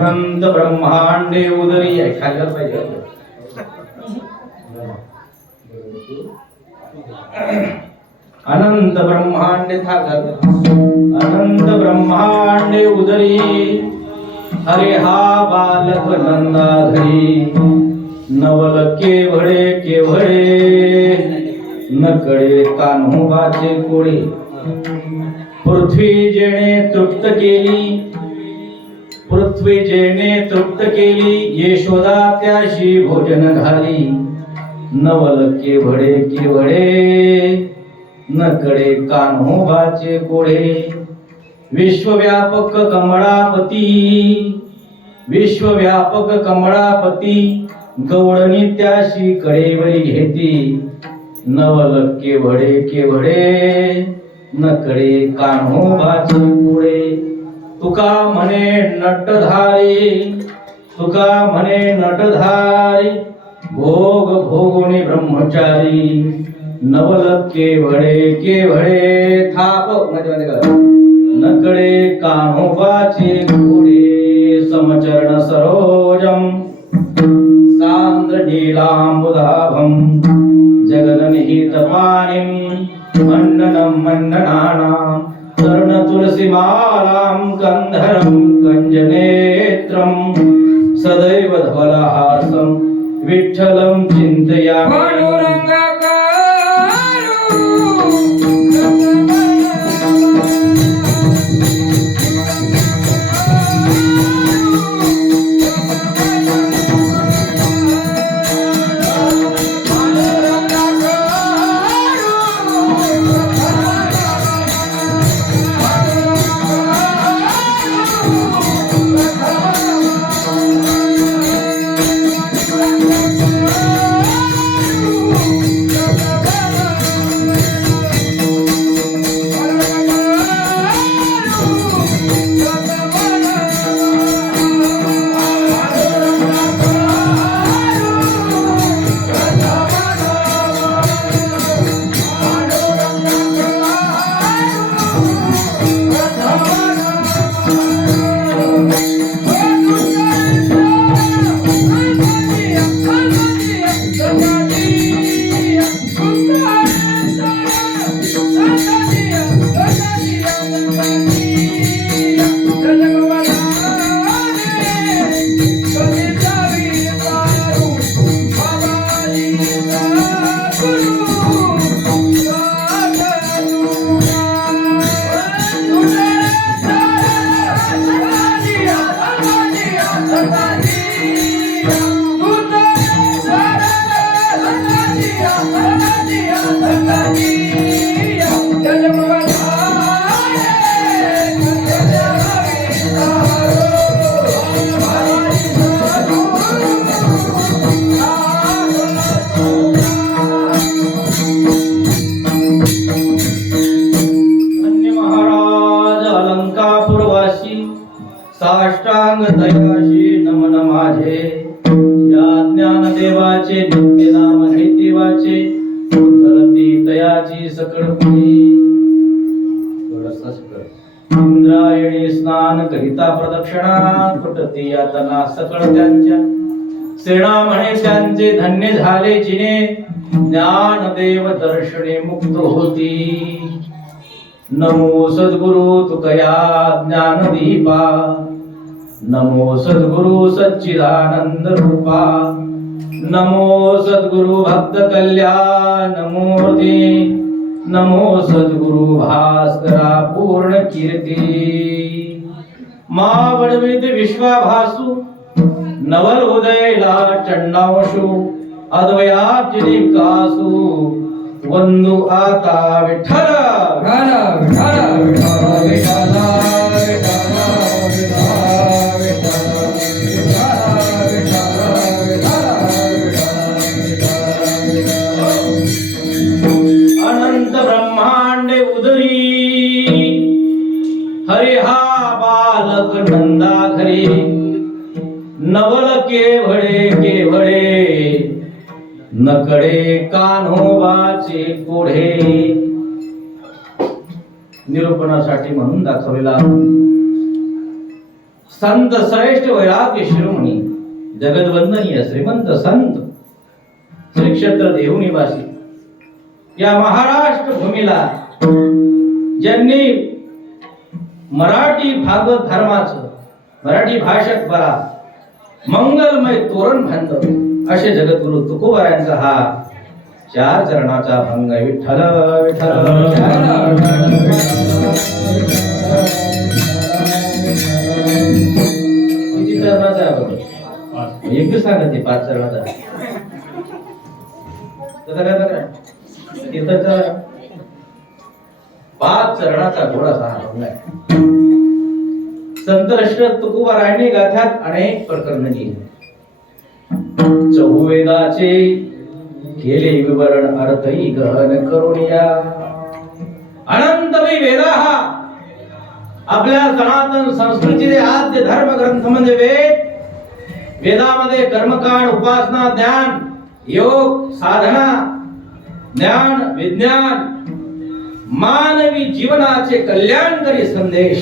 अनंत ब्रह्मांडे उदरी खायला पाहिजे. अनंत ब्रह्मांडे अनंत ब्रह्मांडे उदरी हरे हा बालक नंदाधरी नवल केवळे नकडे कान्होबाचे कोळे पृथ्वी जेणे तृप्त केली यशोदा त्याशी भोजन घाली नवल केवळे नकडे कान्होबाचे कोळे विश्वव्यापक कमळापती गवळणी त्याशी कडेवरी घेती नवल केवळे नकडे कान्होबाचे कोळे तुका म्हणे नटधारी भोगोनी ब्रह्मचारी नवल केवळे थाप नकडे कान्होबाचे कोळे समचरण सरोजम सांद्र नीलांबुधाभम जगन्निहित पाणिं मण्डनानां तरुण तुलसीमालां गंधरं कंजनेत्रं सदैव धवलहासं विठ्ठलं चिन्तयामि. साष्टांग दयाशी नमन माझे या ज्ञान देवाचे नित्य नाम घेती वाचे उतरती तयाची सकळ पुढे इंद्रायणी स्नान करिता प्रदक्षिणा तुटती यातना सकळ त्यांच्या सेना म्हणे त्यांचे धन्य झाले जिने ज्ञान देव दर्शने मुक्त होती. नमो सद्गुरु तुकया ज्ञान दीपा नमो सद्गुरु सच्चिदानंद रूपा नमो सद्गुरु भक्त कल्याण मूर्ती नमो सद्गुरु भास्करा पूर्ण कीर्ती. मावडवित विश्वाभासु नवल उदयला चंडांशु अद्वयाब्जि कासु वंदु आता विठ्ठल अनंत ब्रह्मांडे उदरी हरि हा बालक नंदाघरी नवल केवळे नकडे कान्होबाचे कोढे. निरूपणासाठी म्हणून दाखवलेला संत श्रेष्ठ वैराग्य शिरोमणी जगदवंदनीय श्रीमंत संत श्री क्षेत्र देहू निवासी या महाराष्ट्र भूमीला ज्यांनी मराठी भागवत धर्माचं मराठी भाषेत बरा मंगलमय तोरण बांधलं असे जगद्गुरु तुकोबारायांचा हा 4 चरणाचा भंग आहे. विठ्ठल विठ्ठल किती चरणाचा आहे बघा एक दिवस सांगते 5 चरणाचा तीर्थाचा 5 चरणाचा घोडाचा हा भंग आहे. संत रश्रत तुकोबारायांनी गाथ्यात अनेक प्रकरण लिहिले. चहुवेदाचे केले विवरण अर्थही गहन करुनिया. अनंतमय वेदा हा आपल्या सनातन संस्कृतीचे आद्य धर्म ग्रंथ म्हणजे वेद. वेदामध्ये कर्मकांड, उपासना, ज्ञान, योग, साधना, ज्ञान, विज्ञान, मानवी जीवनाचे कल्याणकारी संदेश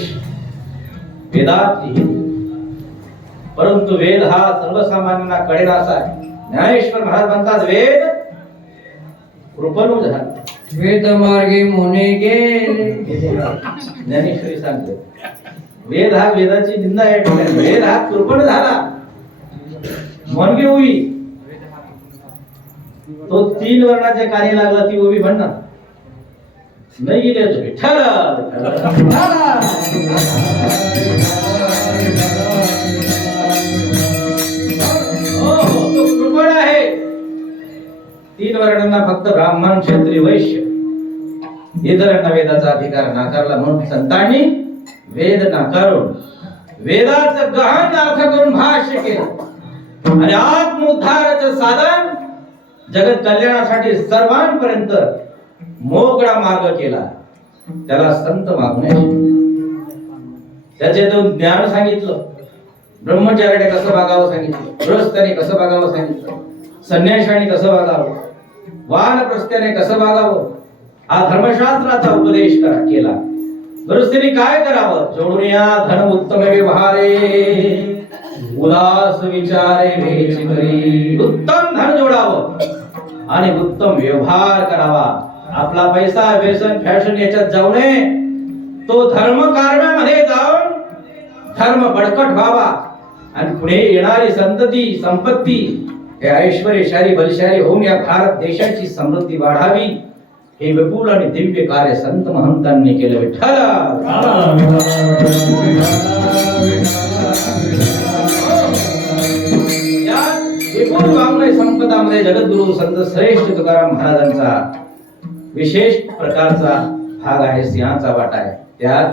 वेदात लिहिले. परंतु वेद हा सर्वसामान्यांना कळेनासा आहे. ज्ञानेश्वर महाराज म्हणतात वेद कृपणू झाला. वेद मार्गे मोने गेले. ज्ञानेश्वरी सांगते वेद हा वेदाची निंदा आहे. वेद हा कृपण झाला मनगे उभी. तो 3 वर्णाचे कार्य लागला ती उभी म्हणणार नाही गेले विठ्ठल कृपण आहे. 3 वर्णांना फक्त ब्राह्मण, क्षत्रिय, वैश्य इतरांना वेदाचा अधिकार नाकारला म्हणून संतांनी वेद नाकारून वेदाचं गहन अर्थ करून भाष्य केलं आणि आत्मोद्धाराचं साधन जगत कल्याणासाठी सर्वांपर्यंत मोकळा मार्ग केला. त्याला संत मागणे त्याचे तो ज्ञान सांगितलं. ब्रह्मचार्याने कसं वागावं सांगितलं, गृहस्थाने कसं वागावं सांगितलं, संन्याशाने कसं वागावं, वानप्रस्थाने कसं वागावं हा धर्मशास्त्राचा उपदेश केला. गृहस्थाने काय करावं, जोडून या धन उत्तम व्यवहारे उदास विचारे वेच करी. उत्तम धन जोडावं आणि उत्तम व्यवहार करावा. आपला पैसा व्यसन फॅशन याच्यात जाऊ नये. तो धर्म कार्यामध्ये जाऊन धर्म बळकट व्हावा आणि पुढे येणारी संतती संपत्ती हे ऐश्वर्यशाली बलशाली होऊन या भारत देशाची समृद्धी वाढावी. हे विपुल आणि दिव्य कार्य संत महंतांनी केले. विठ्ठल या विपुल वाङ्मय संपदामध्ये जगद्गुरु संत श्रेष्ठ तुकाराम महाराजांचा विशेष प्रकारचा भाग आहे, सिंहाचा वाटा आहे. त्यात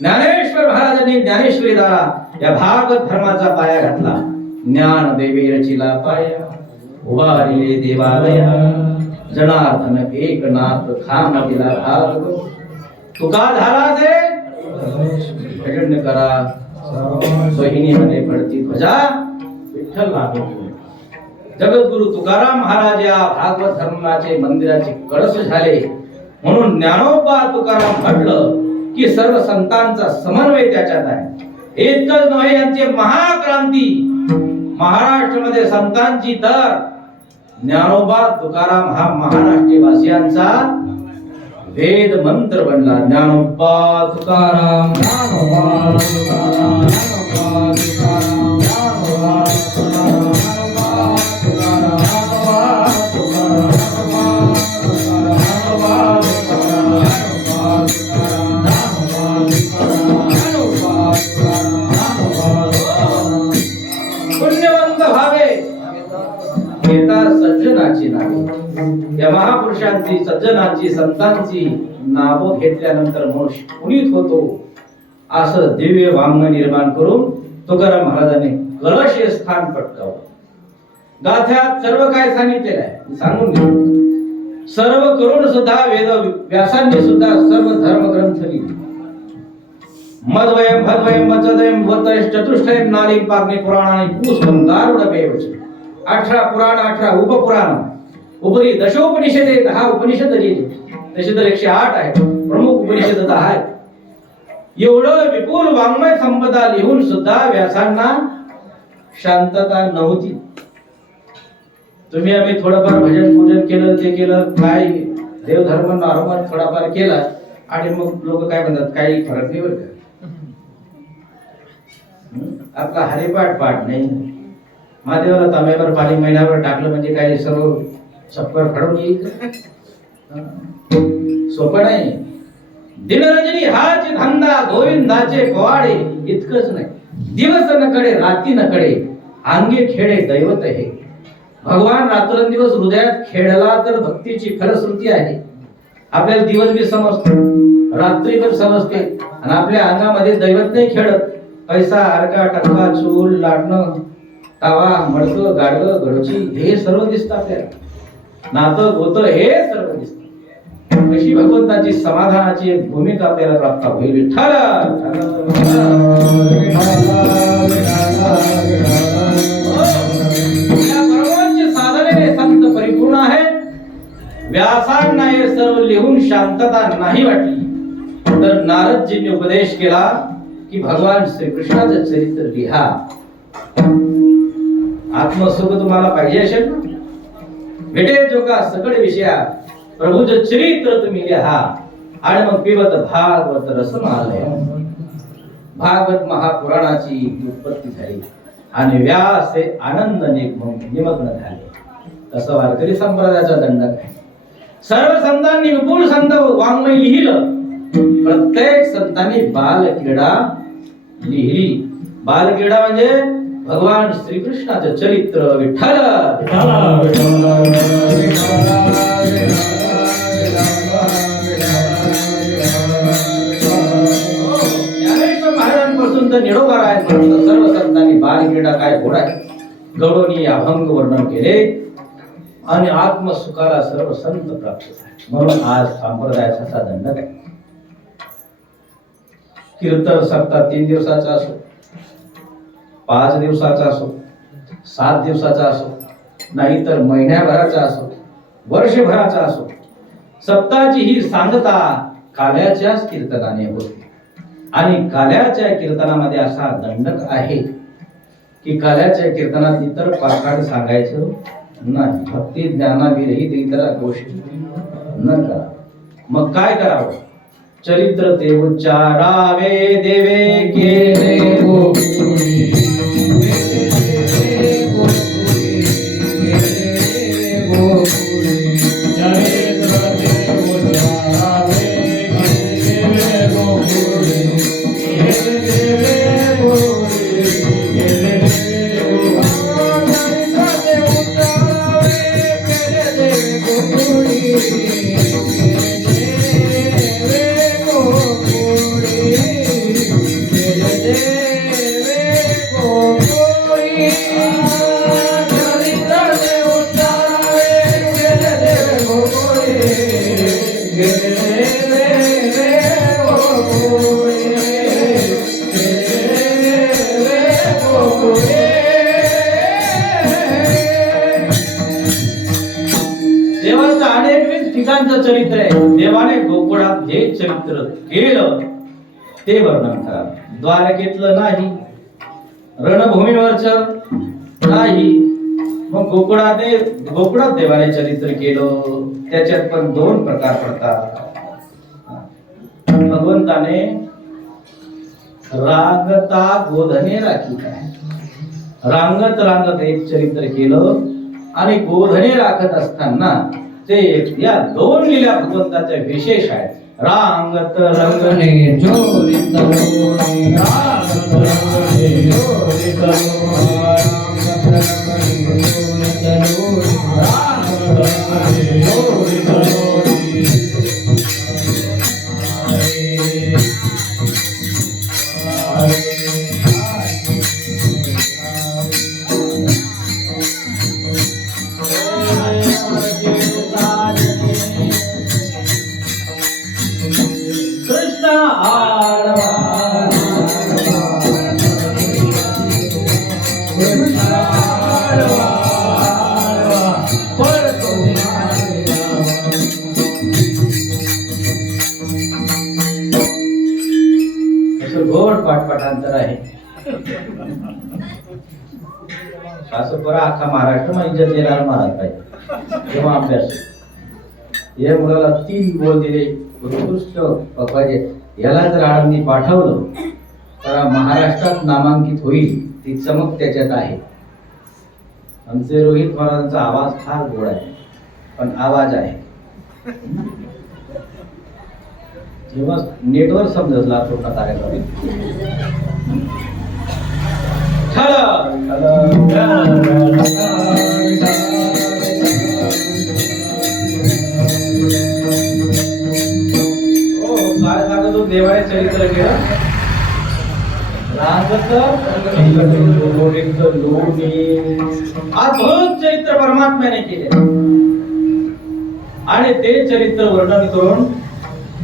ज्ञानेश्वर महाराजांनी ज्ञानेश्वरी द्वारा या भागवत धर्माचा पाया घातला. ज्ञान देवी रचिला पाया उभारिले देवालया जनार्दन एकनाथ खाम दिला भाग. तुका झाला से भजन करा बहिणी मध्ये पडती ध्वजा विठ्ठल लागो. जगद्गुरु तुकाराम महाराज या भागवत धर्माचे मंदिराचे कळस झाले म्हणून ज्ञानोबा तुकाराम म्हटलं की सर्व संतांचा समन्वय त्याच्यात आहे. इतकंच नव्हे, यांची महाक्रांती महाराष्ट्रामध्ये संतांची तर ज्ञानोबा तुकाराम हा महाराष्ट्रवासियांचा वेद मंत्र बनला. ज्ञानोबा तुकाराम ज्ञानोबा तुकाराम ज्ञानोबा तुकाराम ज्ञानोबा तुकाराम पुण्यवंत भावे सज्जनाची नावे. या महापुरुषांची सज्जनांची संतांची नावं घेतल्यानंतर मनुष्य पुनीत होतो असं दिव्य वाङ्मय निर्माण करून तुकाराम महाराजांनी कलश हे स्थान पटकावलं. गाथ्यात सर्व काय सांगितलेलं आहे सांगून घेऊ. सर्व करून सुद्धा वेद व्यासांनी सुद्धा सर्व धर्मग्रंथ लिहिले. मद्वयम भद्वयम वचदयम भूतयश चतुष्टयम नाली पाग्नि पुराणानि पुष्पम गारुडमेवच. 18 पुराण 18 उपपुराण उपरी दशोपनिषदे 10 उपनिषद लिहिले. तसे तर 108 आहे. प्रमुख उपनिषद 10 आहेत. एवढं विपुल वाङ्मय संपदा लिहून सुद्धा व्यासांना शांतता नव्हती. तुम्ही आम्ही थोडंफार भजन पूजन केलं, ते केलं, काय देवधर्म नॉर्मल थोडाफार केला आणि मग लोक काय म्हणतात काही फरक नाही बरं का. आपला हरिपाठ पाठ नाही, महादेवाला तांब्यावर पाणी महिन्यावर टाकलं म्हणजे काही सर्व छप्पर खडून येईल. सोपं नाही. दिनरजनी हाच धंदा गोविंदाचे पोवाडे इतकंच नाही. दिवस नकडे राती नकडे अंगे खेळे दैवत हे. भगवान रात्रंदिवस हृदयात खेळला तर भक्तीची फलश्रुती आहे. आपल्याला दिवस बी समजतो, रात्री पण समजते आणि आपल्या अंगामध्ये दैवत नाही खेळत. पैसा अर्का टक्का चूल लाटणं तावा मडकं गाडगं गडोची हे सर्व दिसतं आपल्याला. नातं गोतं हे सर्व दिसतं. अशी भगवंताची समाधानाची भूमिका आपल्याला प्राप्त होईल. विठ्ठल या परमांचे साधनेने संत परिपूर्ण आहे. व्यासांना हे सर्व लिहून शांतता नाही वाटली तर नारदजींनी उपदेश केला की भगवान श्रीकृष्णाचं चरित्र लिहा. आत्मसुख तुम्हाला पाहिजे असेल ना, भेटे जो का सकळ विषया प्रभूचं चरित्र तुम्ही लिहा. आणि मग पिबत भागवत रसमालय. भागवत महापुराणाची उत्पत्ती झाली आणि व्यास हे आनंद निमग्न झाले. तसं वारकरी संप्रदायाचा दंडक आहे. सर्व संतांनी विपुल संत वाङ्मय लिहिलं. प्रत्येक संतांनी बालक्रीडा लिहिली. बालक्रीडा म्हणजे भगवान श्रीकृष्णाचं चरित्र. विठ्ठल ज्ञानेश्वर महाराजांपासून तर निडोबारायांपर्यंत सर्व संतांनी बालक्रीडा काय घोडाय गौडवणी अभंग वर्णन केले आणि आत्मसुखाला सर्व संत प्राप्त झाले. म्हणून आज संप्रदायाचा असा दंडक आहे. कीर्तन सप्ताह 3 दिवसाचा असो, 5 दिवसाचा असो, 7 दिवसाचा असो, नाहीतर महिन्याभराचा असो, वर्षभराचा असो, सप्ताहाची ही सांगता काल्याच्याच कीर्तनाने होते. आणि काल्याच्या कीर्तनामध्ये असा दंडक आहे की काल्याच्या कीर्तनात इतर पाखाड सांगायचं नाही. भक्ती ज्ञानाविरहित इतर गोष्टी न करा. मग काय करावं? चरित्र ते उच्चारावे देवे केले गोकुळी. देवाचं अनेक ठिकाणचं चरित्र आहे. देवाने गोकुळात जे चरित्र केलं ते वर्णन करा. द्वारकेतलं नाही, रणभूमीवरचं नाही. मग गोकुळात देवाने चरित्र केलं. त्याच्यात पण 2 प्रकार पडतात. भगवंताने रांगता गोधने राखी काय, रांगत एक चरित्र केलं आणि गोधने राखत असताना ते या 2 लीला भगवंताच्या विशेष आहेत. रांगत रंगणे जोरी तरुणी, रांगत रंगणे जोरी तरुणी, रांगत रंगणे जोरी तरुणी, रांगत रंगणे जोरी तरुणी. अंतर आहे असं बरं अख्खा महाराष्ट्र मग इज्जत देणार महाराज पाहिजे तेव्हा अभ्यास या मुलाला 3 गोल दिले उत्कृष्ट पाहिजे याला जर आळंदी पाठवलं तर महाराष्ट्रात नामांकित होईल ती चमक त्याच्यात आहे आमचे रोहित महाराजांचा आवाज फार गोड आहे पण आवाज आहे जेव्हा नेटवर समजला छोटा कार्यक्रम काय सांगत होतो देवाने चरित्र केलं अद्भुत चरित्र परमात्म्याने केले आणि ते चरित्र वर्णन करून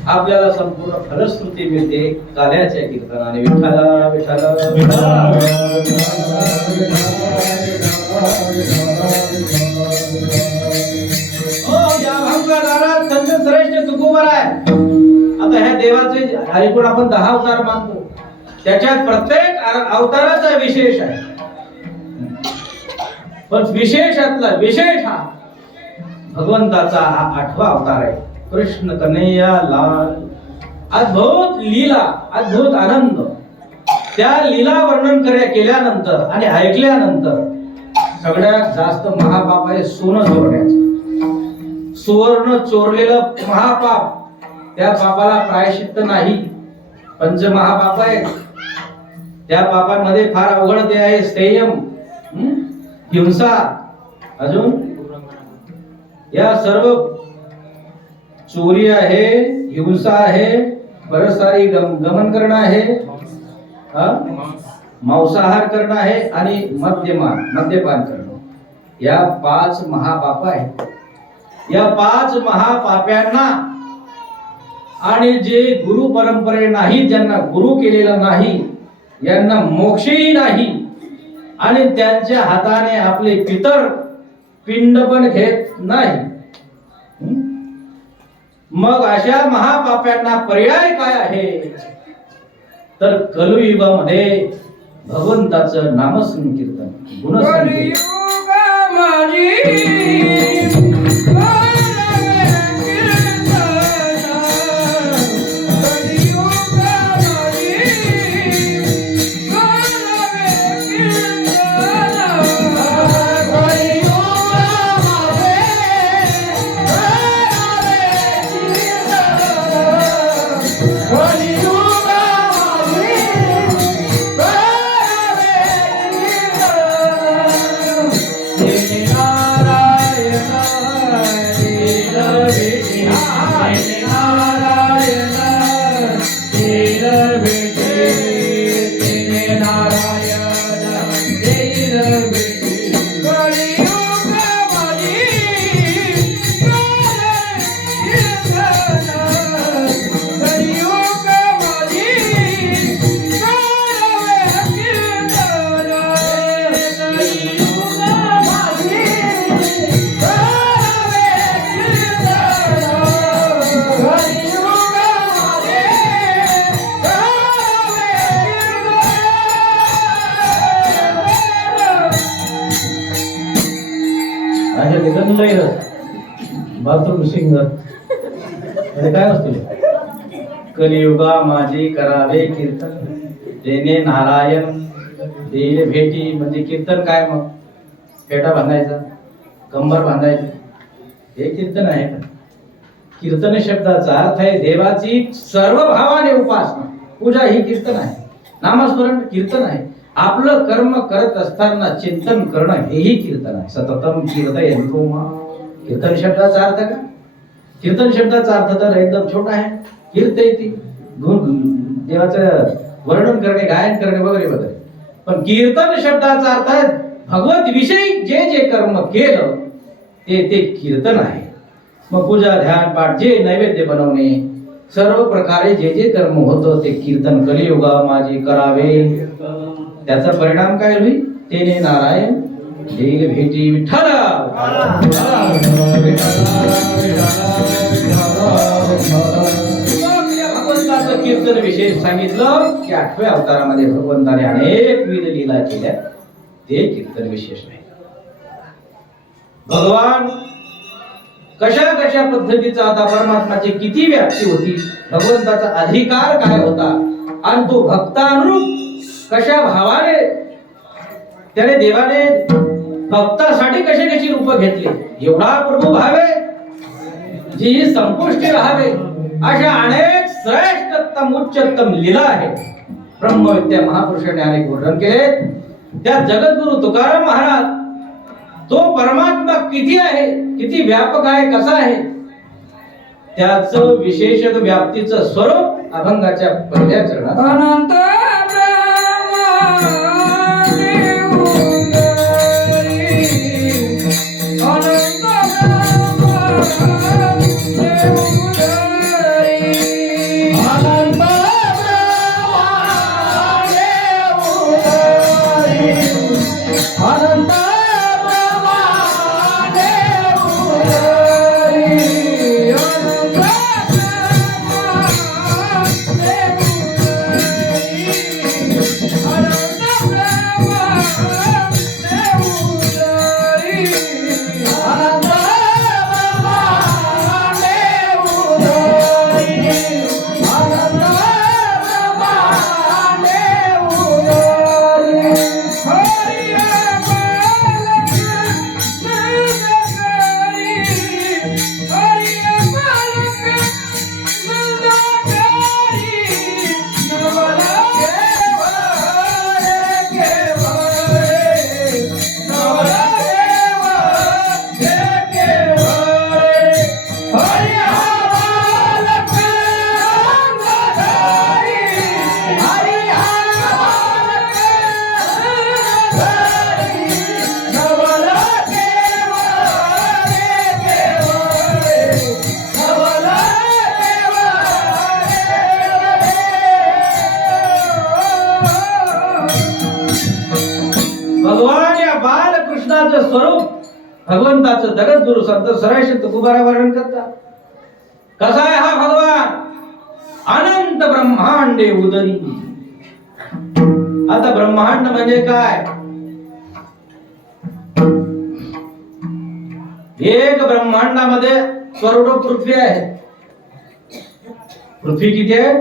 आपल्याला संपूर्ण फलश्रुती मिळते काल्याच्या कीर्तनाने विठ्ठला विठ्ठला या भंगारात संत श्रेष्ठ तुकोबर आहे आता ह्या देवाचे ऐकून आपण 10 अवतार मानतो त्याच्यात प्रत्येक अवताराचा विशेष आहे पण विशेषातला विशेष हा भगवंताचा हा 8वा अवतार आहे कृष्ण कन्हैया लाल अद्भुत लीला अद्भुत आनंद त्या लीला वर्णन केल्यानंतर आणि ऐकल्यानंतर सगळ्यात जास्त महापाप आहे सोनं चोरण्याचं सुवर्ण चोरलेलं महापाप त्या पापाला प्रायश्चित्त नाही पंचमहापाप आहे त्या पापांमध्ये फार अवघड ते आहे संयम हिंसा अजून या सर्व चोरी आहे हिंसा आहे बरं सारी गमन करणं आहे मांसाहार करणं आहे आणि मद्यपान करणं या 5 महापाप आहेत या 5 महापाप्यांना आणि जे गुरु परंपरे नाही ज्यांना गुरु केलेला नाही यांना मोक्षही नाही आणि त्यांच्या हाताने आपले पितर पिंड पण घेत नाही मग अशा महापाप्यांना पर्याय काय आहे तर कलियुगामध्ये भगवंताचं नामसंकीर्तन गुणसंकीर्तन बाथरूम सिंगर काय असतो कलियुगा माझी करावे कीर्तन देणे नारायण देईल भेटी म्हणजे कीर्तन काय मग फेटा बांधायचा कंबर बांधायचं हे कीर्तन आहे का कीर्तन शब्दाचा अर्थ आहे देवाची सर्व भावाने उपासना पूजा ही कीर्तन आहे नामस्मरण कीर्तन आहे आपलं कर्म करत असताना चिंतन करणं हेही कीर्तन आहे सततम कीर्तयन्तो मा कीर्तन शब्दाचा अर्थ का कीर्तन शब्दाचा अर्थ तर एकदम छोटा आहे कीर्तयती देवाचं वर्णन करणे गायन करणे वगैरे वगैरे पण कीर्तन शब्दाचा अर्थ आहे भगवत विषयी जे जे कर्म केलं ते कीर्तन आहे मग पूजा ध्यान पाठ जे नैवेद्य बनवणे सर्व प्रकारे जे जे कर्म होतं ते कीर्तन कलियुगा माझी करावे त्याचा परिणाम काय होईल तेने नारायण देईल भेटी विठ्ठल भगवंताचं कीर्तन कीर्तन विशेष सांगितलं की 8व्या अवतारामध्ये भगवंताने अनेक विध लीला केल्या, ते कीर्तन विशेष नाही. भगवान कशा कशा पद्धतीचा आता परमात्माची किती व्याप्ती होती, भगवंताचा अधिकार काय होता आणि तो भक्तानुरूप कशा भावाने त्याने देवाने भक्तासाठी कशी कशी रूप घेतली, एवढा प्रभू भावे जी संपुष्टी राहावे, अशा अनेक श्रेष्ठतम उच्चतम लीला आहे. ब्रह्मविद्या महापुरुषाने अनेक वर्णन केले. त्या जगद्गुरु तुकाराम महाराज तो परमात्मा किती आहे, किती व्यापक आहे, कसा आहे, त्याच विशेषत व्याप्तीचं स्वरूप अभंगाच्या पहिल्या चरणात अनंत भगवान या बालकृष्णाचं स्वरूप भगवंताचं जगद्गुरु संत सरायशी तुकोबारा वर्णन करतात. कसा आहे हा भगवान? अनंत ब्रह्मांडे उदरी. आता ब्रह्मांड म्हणजे काय? एक ब्रह्मांडामध्ये करोडो पृथ्वी आहे. पृथ्वी किती आहे?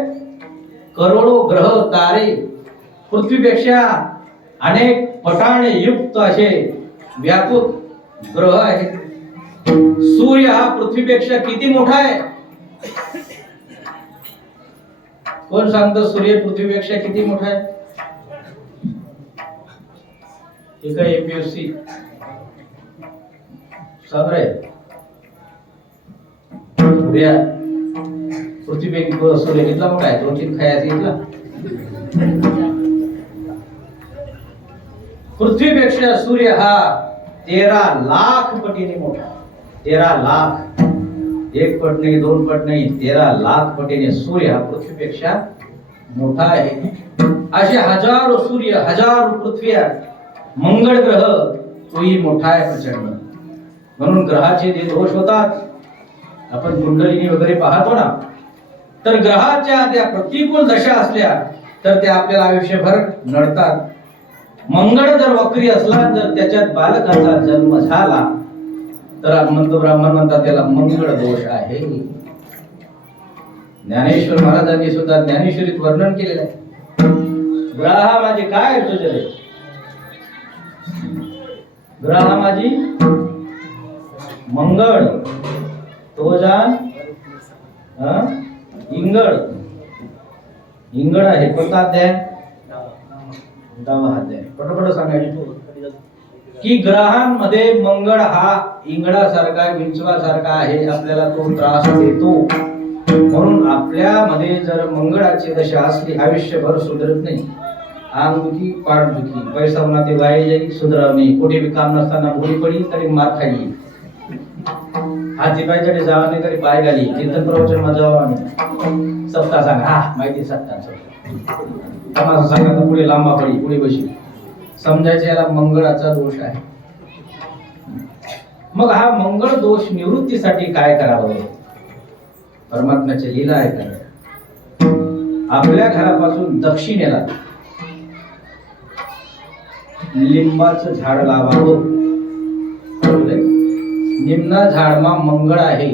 करोडो ग्रह तारे, पृथ्वीपेक्षा अनेक पटाने युक्त असे व्यापक ग्रह आहेत. सूर्य हा पृथ्वीपेक्षा किती मोठा आहे? कोण सांगतं सूर्य पृथ्वीपेक्षा किती मोठा आहे? ठीक आहे, एपीएससी सांग रे. सूर्य पृथ्वीपेक्षा सूर्य कितला मोठा आहे? 2-3 खायाची इथला. पृथ्वीपेक्षा सूर्य हा 13 लाख पटीने मोठा. 13 लाख, 1 पट नाही, 2 पट नाही, 13 लाख पटीने सूर्य हा पृथ्वीपेक्षा मोठा आहे. असे हजारो सूर्य, हजारो पृथ्व्या, मंगळ ग्रह तोही मोठा आहे प्रचंड. म्हणून ग्रहाचे जे दोष होतात, आपण कुंडलिनी वगैरे पाहतो ना, तर ग्रहाच्या त्या प्रतिकूल दशा असल्या तर त्या आपल्याला आयुष्यभर नडतात. मंगळ जर वक्री असला, जर त्याच्यात बालकाचा जन्म झाला तर म्हणतो ब्राह्मण म्हणतात त्याला मंगळ दोष आहे. ज्ञानेश्वर महाराजांनी सुद्धा ज्ञानेश्वरीत वर्णन केलेलं आहे. ग्रह माझी काय तुझे रे? ग्रह माझी मंगळ, तो जाण इंगळ. इंगळ आहे कोणता अध्याय? 10वा अध्याय. पटपट सांगायचं की ग्रहांमध्ये मंगळ हा इंगळासारखा, विंचवासारखा आहे, आपल्याला तो त्रास देतो. म्हणून आपल्यामध्ये जर मंगळाची दशा असली आयुष्यभर सुधरत नाही. अंगदुखी, पाठदुखी, पैसा होणार ते वाया जाईल, सुधरावणे, कुठे बी काम नसताना बोली पडी तरी मार खाली, हाती पायसाठी जावा नाही तरी पाय घाली, कीर्तन प्रवचन मध्ये जावा आम्ही सप्ताह सांगा. हा माहिती सप्ताह सांगा पुढे लांबा पडी, पुढे बशी समजायचे, याला मंगळाचा दोष आहे. मग हा मंगळ दोष निवृत्तीसाठी काय करावं? परमात्म्याची लीला आहे. आपल्या घरापासून दक्षिणेला लिंबाचं झाड लावावं. निम्न झाडमा मंगळ आहे.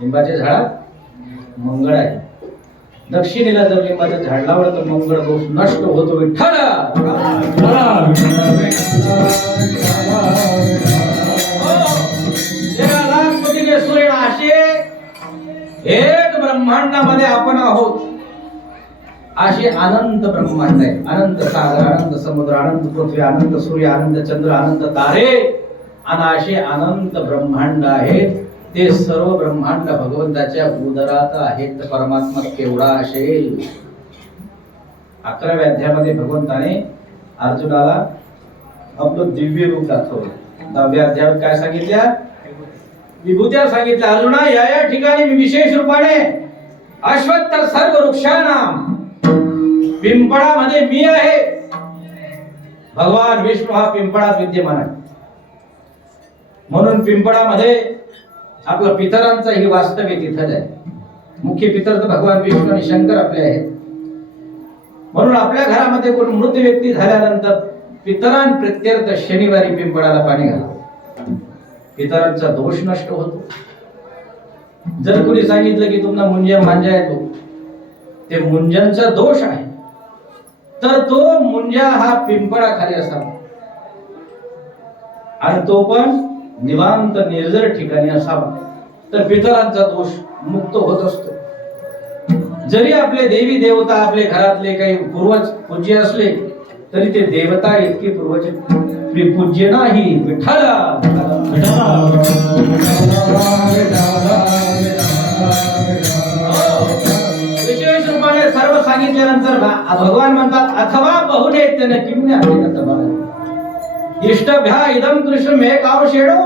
लिंबाच्या झाडात मंगळ आहे. दक्षिणेला जर लिंबाचं झाड लावलं तर मंगळ दोष नष्ट होतो. विठ्ठल सूर्य असे एक ब्रह्मांडामध्ये आपण आहोत. असे अनंत ब्रह्मांड आहे. अनंत सागर, अनंत समुद्र, अनंत पृथ्वी, अनंत सूर्य, अनंत चंद्र, अनंत तारे आणि असे अनंत ब्रह्मांड आहेत. ते सर्व ब्रह्मांड भगवंताच्या उदरात आहेत. परमात्मा केवढा असेल. 11व्या अध्यायामध्ये भगवंताने अर्जुनाला आपलं दिव्य रूप दाखवलं. 10व्या अध्यायात काय सांगितल्या? विभूत्या सांगितल्या. अर्जुना या या ठिकाणी मी विशेष रूपाने अश्वत्थ सर्व वृक्षानाम पिंपळामध्ये मी आहे. भगवान विष्णू हा पिंपळात विद्यमान आहे. म्हणून पिंपळामध्ये आपला पितरांचा ही वास्तव्य तिथंच आहे. मुख्य पितर तर भगवान विष्णू आणि शंकर आपले आहेत. म्हणून आपल्या घरामध्ये कोण मृत व्यक्ती झाल्यानंतर पितरां प्रत्यर्थ शनिवारी पिंपळाला पाणी घाला. पितरांचा दोष नष्ट होतो. जर कोणी सांगितलं की तुम्हाला मुंज मांजा येतो, ते मुंजांचा दोष आहे, तर तो मुंजा हा पिंपळाखाली असावा आणि तो पण निवांत निर्जर ठिकाणी असावा. तर पितरांचा दोष मुक्त होत असतो. जरी आपले देवी देवता आपले घरातले काही पूर्वज पूज्य असले तरी ते देवता इतके पूर्वज पूज्य नाही. विठ्ठल विशेष रूपाने सर्व सांगितल्यानंतर भगवान म्हणतात अथवा बहुनेत्यने किम्य इष्टभ्या इदम कृष्ण मे कावशेडो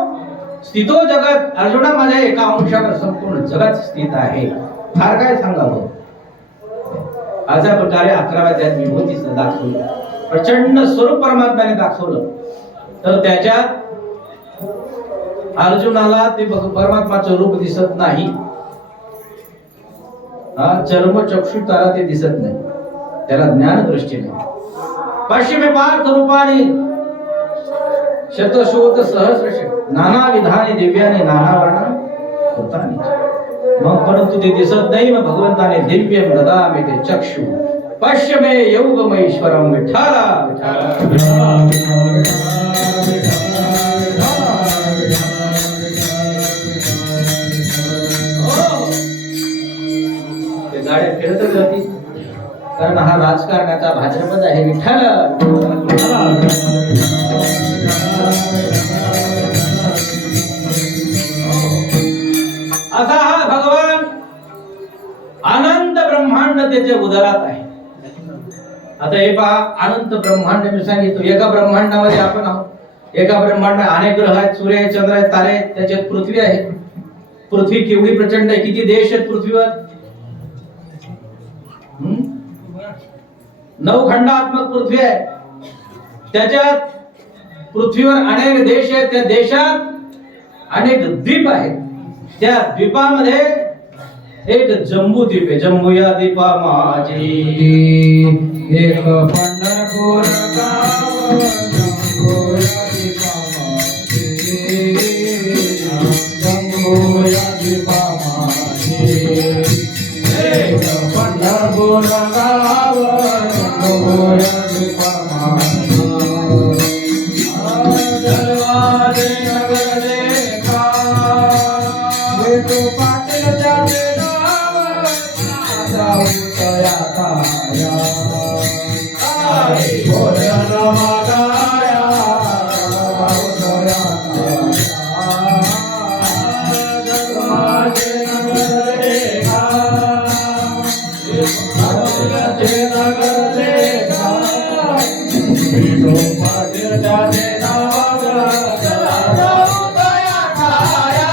स्थितो जगत. अर्जुना माझ्या एका अंशावर संपूर्ण जगत स्थित आहे. फार काय सांगावं. अशा प्रकारे 11व्या अध्यायात विभूतीचं दाखवलं. प्रचंड स्वरूप परमात्म्याने दाखवलं. तर त्याच्यात अर्जुनाला ते परमात्माचं रूप दिसत नाही. चर्म चक्षु तारा ते दिसत नाही. त्याला ज्ञान दृष्टी नाही. पश्चिमे पार्थ रूपाने शतशोत सहस्रश नाना विधाने दिव्याने नाना वर्णा होतानी. मग परंतु ते दिसत नाही. मग भगवंताने दिव्यम ददामि ते चक्षु पश्चिमे योगमैश्वरम. विठ्ठला ते गाड्या फिरतच जातील. कारण हा राजकारणाचा भाजपच आहे. विठ्ठल असा हा भगवान अनंत ब्रह्मांड त्याच्या उदरात आहे. आता हे पहा, अनंत ब्रह्मांड मी सांगितलं. एका ब्रह्मांडामध्ये आपण आहोत. एका ब्रह्मांडात अनेक ग्रह आहेत, सूर्य आहे, चंद्र आहे, तारे आहेत, त्याच्यात पृथ्वी आहे. पृथ्वी केवढी प्रचंड आहे. किती देश आहेत पृथ्वीवर? 9 खंडात्मक पृथ्वी आहे. त्याच्यात पृथ्वीवर अनेक देश आहेत. त्या देशात अनेक द्वीप आहेत. त्या द्वीपामध्ये एक जम्बू द्वीप आहे. जम्बू या द्वीपा माझी एक पंढरपूर गाव, जम्बू या द्वीपा माझी, जम्बू या द्वीपा माझी. एक पंढरपूर गाव, जम्बू या द्वीपा माझी. दरवाजे नगर देखा, भेटू पाटील जावे नाव, जाऊ तया काया. भोजन मागाया, जाऊ तया काया. दरवाजे नगर देखा, दरवाजे नगर देखा, भेटू पाटील जावे नाव, जाऊ तया काया.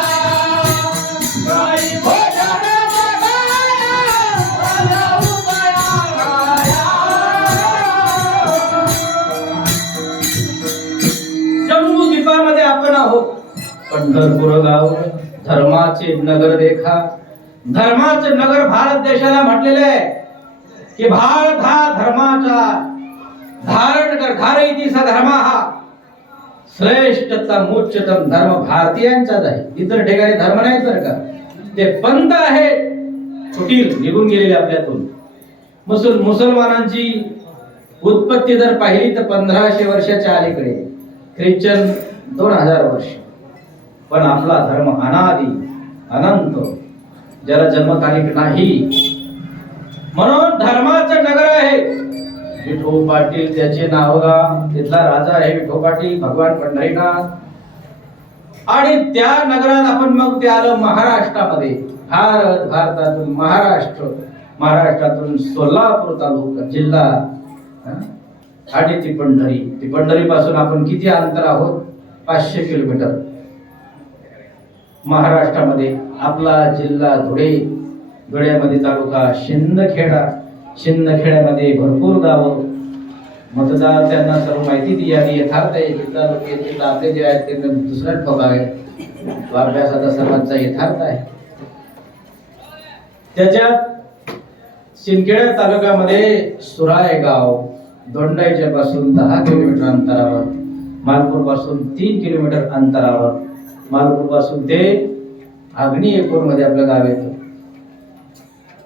जम्बू द्वीपामध्ये आपण आहोत. पंढरपूर गाव धर्माचे नगर देखा. धर्माचे नगर भारत देशाला म्हटलेले आहे. की भारत हा धर्माचा धारण कर धारयती स धर्म हा श्रेष्ठतम उच्चतम धर्म भारतीयांचाच आहे. इतर ठिकाणी धर्म नाही तर का ते पंथ आहे कुटील निघून गेलेले आपल्यातून. मुसलमानांची उत्पत्ती जर पाहिली तर 1500 वर्षाच्या अलीकडे, ख्रिश्चन 2000 वर्ष. पण आपला धर्म अनादी अनंत, ज्याला जन्मतारीख नाही. म्हणून धर्माचं नगर आहे विठो पाटील, त्याचे नाव तिथला राजा आहे विठो पाटील भगवान पंढरीनाथ. आणि त्या नगरात आपण मग ते आलं महाराष्ट्रामध्ये. भारतातून महाराष्ट्रातून सोलापूर तालुका जिल्हा आणि ती पंढरी पासून आपण किती अंतर आहोत? 500 किलोमीटर. महाराष्ट्रामध्ये आपला जिल्हा धुळ्यामध्ये तालुका शिंदखेड्यामध्ये भरपूर गावं. मतदार त्यांना सर्व माहिती ती यादी यथार्थ आहे. तिथं आपले जे आहेत ते दुसऱ्याच ठोका आहे. अभ्यासाचा सर्वांचा यथार्थ आहे. त्याच्यात शिंदखेडा तालुक्यामध्ये सुराय गाव, दोंडाईच्या पासून 10 किलोमीटर अंतरावर, मालपूर पासून 3 किलोमीटर अंतरावर, मालपूर पासून ते अग्निपूर मध्ये आपलं गाव येतं.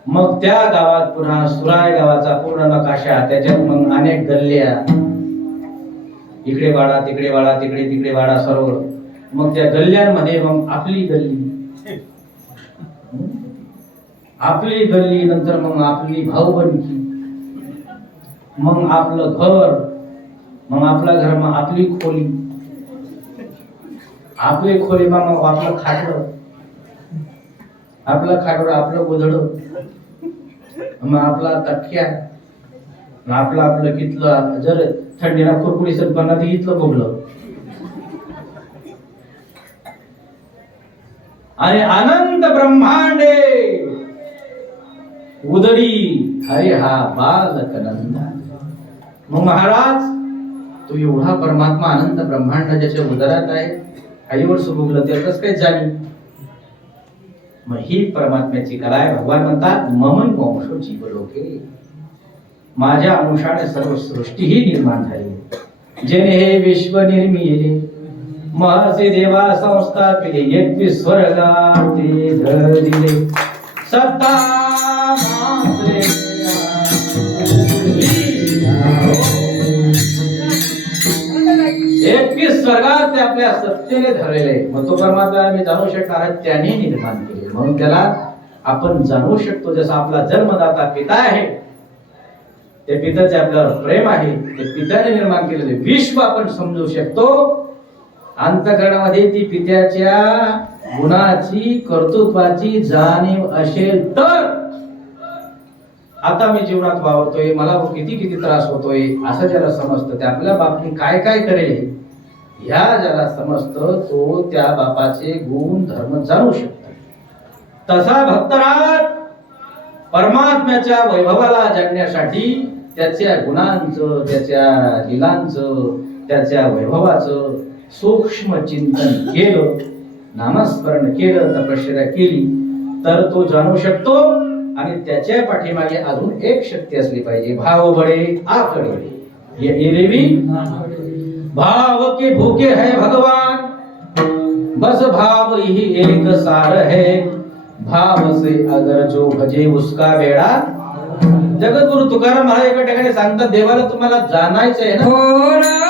मग त्या गावात पुन्हा सुराय गावाचा पूर्ण नकाशा, त्याच्यात मग अनेक गल्ल्या, इकडे वाडा तिकडे वाडा तिकडे वाडा सर्व. मग त्या गल्ल्यांमध्ये मग आपली गल्ली, नंतर मग आपली भाऊबंदी, मग आपलं घर, मग आपलं घर, मग आपली खोली, मग आपलं खाटलं, आपलं गोधडं, मग आपला तटक्या, आपलं कितलं जर थंडीला कुरकुरी सणपणा ते इथलं भोगलं. आणि अनंत ब्रह्मांडे उदरी हरे हा बालक नंदा. मग महाराज, तू एवढा परमात्मा अनंत ब्रह्मांड ज्याच्या उदरात आहे, आईवर सुभोगलं त्यातच काही जाणी. मग ही परमात्म्याची कला आहे. भगवान म्हणतात ममन वंशो जीवलोके, माझ्या अंशाने सर्व सृष्टी ही निर्माण झाली. जेने हे विश्व निर्मिले, महर्षी देवा संस्थापिले, 21 स्वर्गाते धरिले, सत्ता मात्रे 21 स्वर्गात ते आपल्या सत्तेने धरलेले. मग तो परमात्मा आम्ही जाणू शकणार आहे, त्याने निर्माण केले. म्हणून त्याला आपण जाणू शकतो. जसा आपला जन्मदाता पिता आहे, त्या पित्याचे आपल्यावर प्रेम आहे, ते पित्याने निर्माण केलेले विश्व आपण समजू शकतो. अंतःकरणामध्ये ती पित्याच्या गुणाची, कर्तृत्वाची जाणीव असेल तर आता मी जीवनात वावरतोय, मला किती त्रास होतोय असं ज्याला समजतं, ते आपल्या बापनी काय काय करेल ह्या ज्याला समजतं, तो त्या बापाचे गुण धर्म जाणू शकतो. तसा भक्तराज परमात्म्याच्या वैभवाला जाणण्यासाठी त्याच्या गुणांचं, त्याच्या लीलांचं, त्याच्या वैभवाचं सूक्ष्म चिंतन केलं, नामस्मरण केलं, तपश्चर्या केली तर तो जाणू शकतो. आणि त्याच्या पाठीमागे अजून एक शक्ती असली पाहिजे, भाव बडे आकडे ये रेवी भाव के भूखे है भगवान, बस भाव ही एक सार है, भाव से अगर जो भजे उसका बेड़ा. जगद्गुरु तुकाराम महाराज एका ठिकाणी सांगतात, देवाला तुम्हाला जाणायचं आहे ना,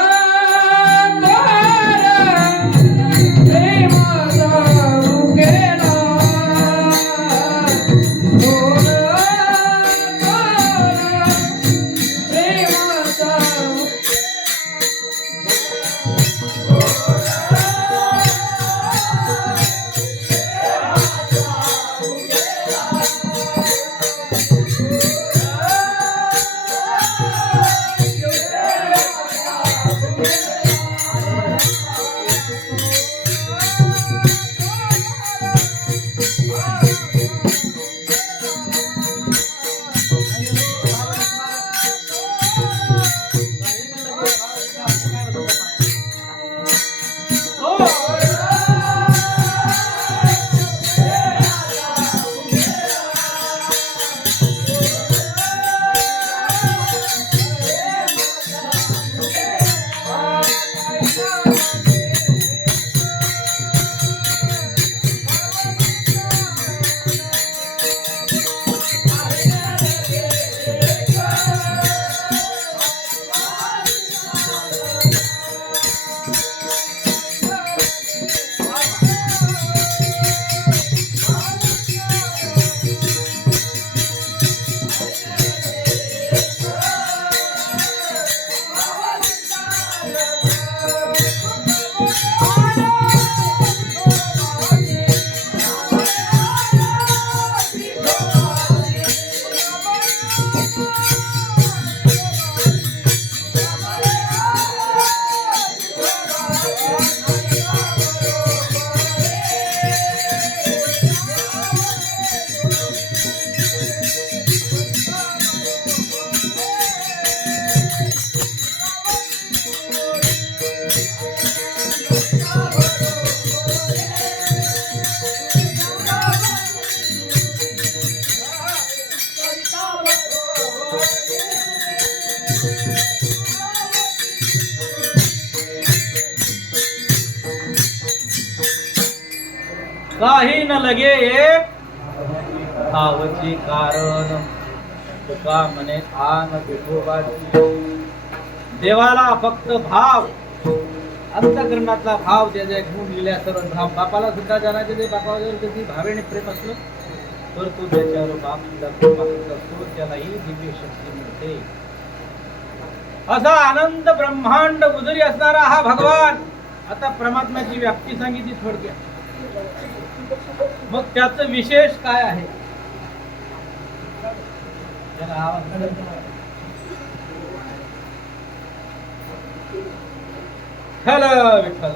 काही न लगे एक भावची कारण तुका म्हणे आन विठोबाची. देवाला फक्त भाव, अंतकरणातला भाव त्याच्या घेऊन लिहिल्या सर्व बापाला सुद्धा जाण्याचे ते बापावर कधी भावेने प्रेम असलं तर तो त्याच्यावर बाप सुद्धा प्रेम करत असतो, त्यालाही दिव्य शक्ती मिळते. असा आनंद ब्रह्मांड उदरी असणारा हा भगवान. आता परमात्म्याची व्याप्ती सांगितली थोडक्यात. मग त्याचं विशेष काय आहे? विठ्ठल विठ्ठल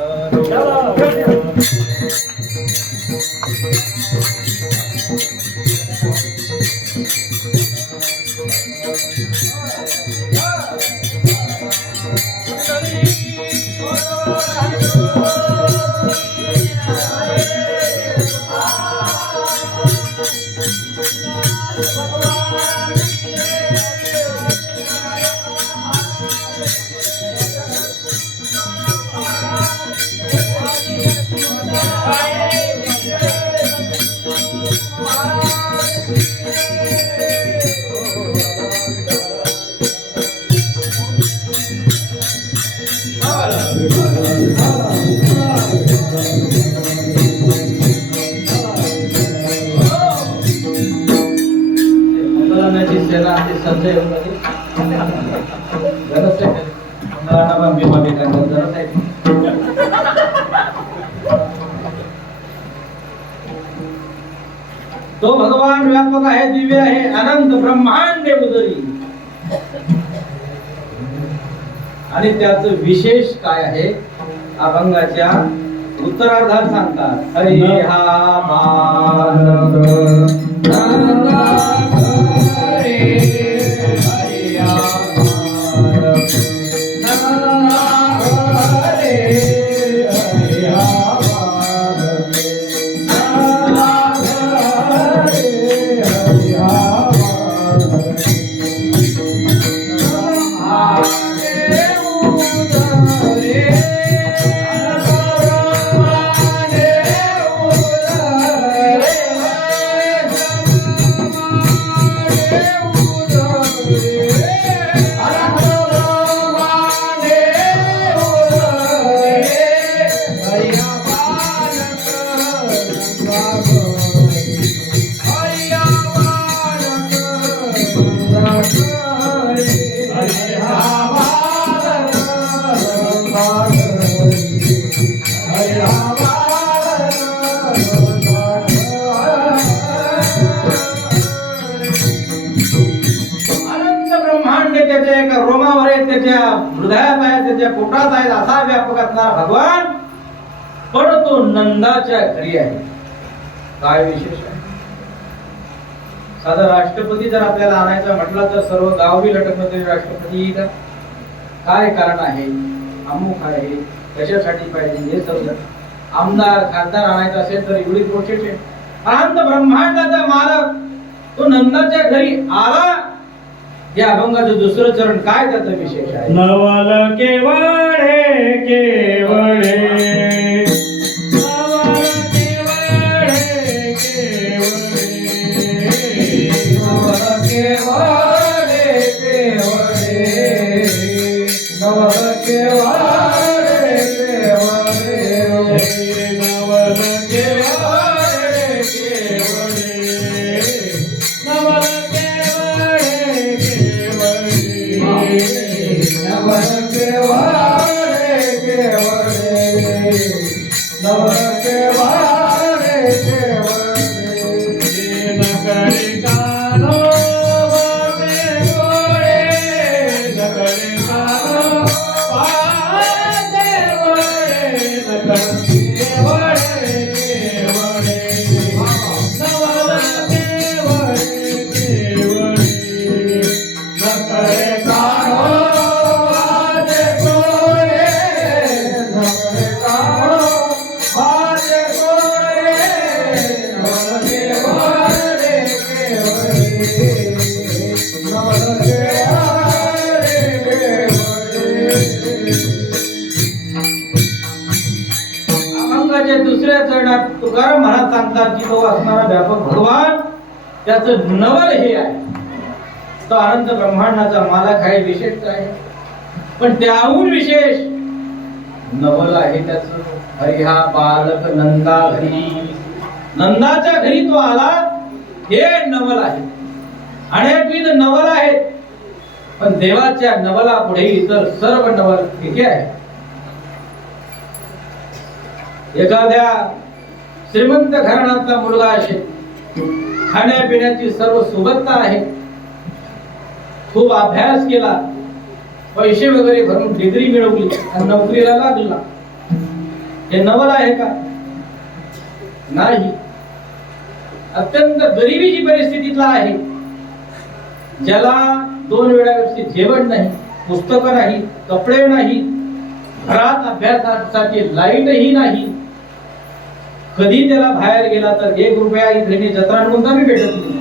संजय तो भगवान व्यापक आहे, दिव्य आहे, अनंत ब्रह्मांड उदरी. आणि त्याचं विशेष काय आहे अभंगाच्या उत्तरार्धात सांगतात. हरी हा बालक हृदयात आहे, त्याच्या पोटात आहे, असा व्यापक असणारा भगवान. पण तो नंदाच्या घरी आहे. काय विशेष आहे? साधा राष्ट्रपती जर आपल्याला आणायचा म्हटला तर सर्व गाव बी लटकलं तरी राष्ट्रपती येईल का? काय कारण आहे? अमुक आहे, कशासाठी पाहिजे हे समजत. आमदार खासदार आणायचा असेल तर एवढी प्रोसेस आहे. अनंत ब्रह्मांडाचा मालक तो नंदाच्या घरी आला. या अभंगाचं दुसरं चरण काय त्याचं विशेष आहे? नवल केवळे केवळे तुकाराम महाराज सांगतात की तो असणारा व्यापक भगवान त्याचं नवल हे आहे. तो अनंत ब्रह्मांडाचा मालक आहे, विशेष आहे. पण त्याहून विशेष नवल आहे त्याचं. हरी हा बालक नंदा घरी, नंदाच्या घरी तो आला, हे नवल आहे. अनेकविध नवल आहेत, पण देवाच्या नवला पुढे इतर सर्व नवल फिके आहे. एखाद्या श्रीमंत घराण्याचा मुलगा असेल, खाण्यापिण्याची सर्व सुबत्ता आहे, खूप अभ्यास केला, पैसे वगैरे भरून डिग्री मिळवली आणि नोकरीला लागला, हे नवल आहे का? नाही. अत्यंत गरिबीची परिस्थितीतला आहे, ज्याला 2 वेळा व्यवस्थित जेवण नाही, पुस्तकं नाही, कपडे नाही, घरात अभ्यासासाठी लाईटही नाही, कधी त्याला बाहेर गेला तर 1 रुपया इथे जत्रा नोंदणी भेटत नाही.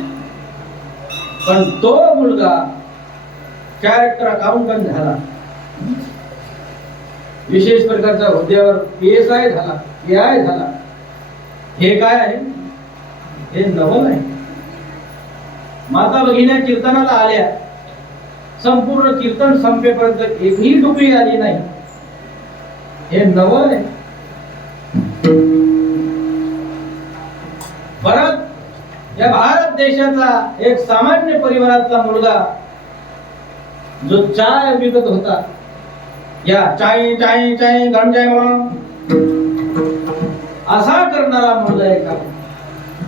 पण तो मुलगा कॅरेक्टर अकाउंटंट झाला, विशेष प्रकारच्या हुद्द्यावर PSI झाला, PI झाला. हे काय आहे? हे नवल आहे. माता भगिनी कीर्तनाला आल्या, संपूर्ण कीर्तन संपेपर्यंत एकही डुबी आली नाही, हे नवल आहे. परत या भारत देशाचा एक सामान्य परिवारातला मुलगा जो चाय विकत होता, या चाय चाय चाय गरम चाय असा करणारा मुलगा आहे का?